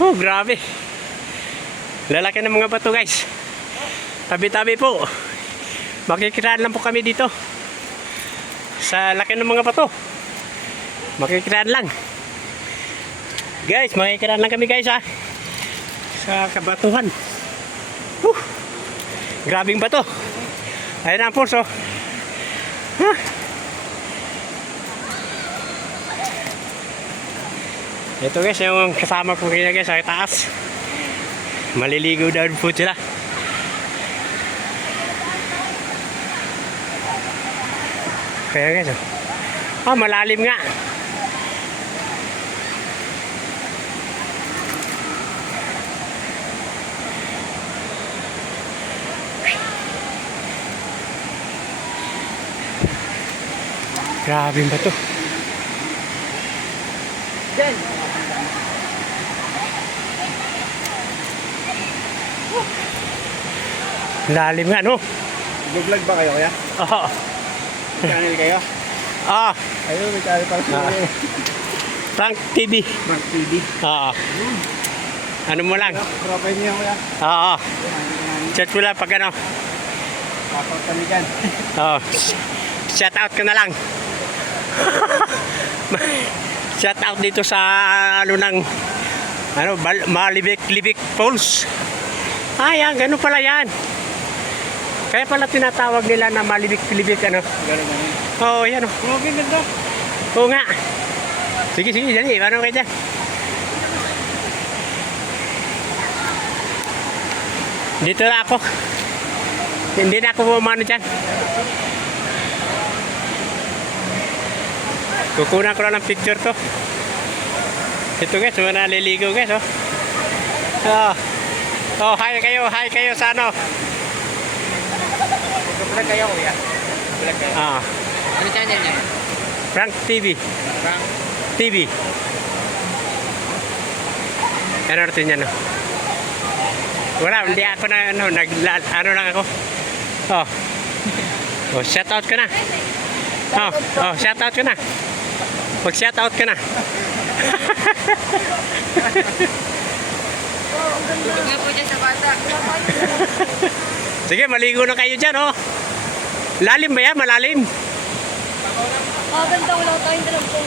Oh, grabe. Lalaki ng mga bato, guys. Tabi-tabi po. Makikiraan lang po kami dito. Sa laki ng mga bato. Makikiraan lang. Guys, makikiraan lang kami, guys, ha. Sa kabatuhan. Grabing bato. Ayan ang pulso. Huh? Ito, guys, yung kasama ko kaya, guys, sa taas. Maliligo daw po sila. Kaya, guys, malalim nga. Grabe ba to? Diyan. Lalim nga, no? Nag-vlog ba kayo, kaya? Oo. May channel kayo? Ah. Ayun, may channel pala sa inyo. Frank TV. Frank TV. Oo. Ano mo lang? Profile niyo, kuya. Oo. Chat mo lang pag ano. Tapos kami dyan. Oo. Shout out ka na lang. Shout out dito sa ano ng ano, Malibik Falls. Yan, ganun pala yan. Kaya pala tinatawag nila na Malibik ano. Ganun. Oo, yan o. Grabe, ganda. Oo nga. Sige, dali. Ano kayo dyan? Dito na ako. Hindi na ako bumano dyan. Kukunan ko lang ng picture to. Ito, guys, mga naliligo, guys, oh. Hi kayo sa ano. Vlog kayo, kuya. Vlog kayo. Ano channel niya? Frank TV. Frank TV. Ano natin yan, no? Wala, hindi ako na, ano lang ako. Shout out ka na. Shout out ka na. Mag-shout out ka na. Tingnan po dyan sa bata. Sige, maligo na kayo dyan, oh. Lalim ba yan? Malalim? Banda, wala tayong dalang po.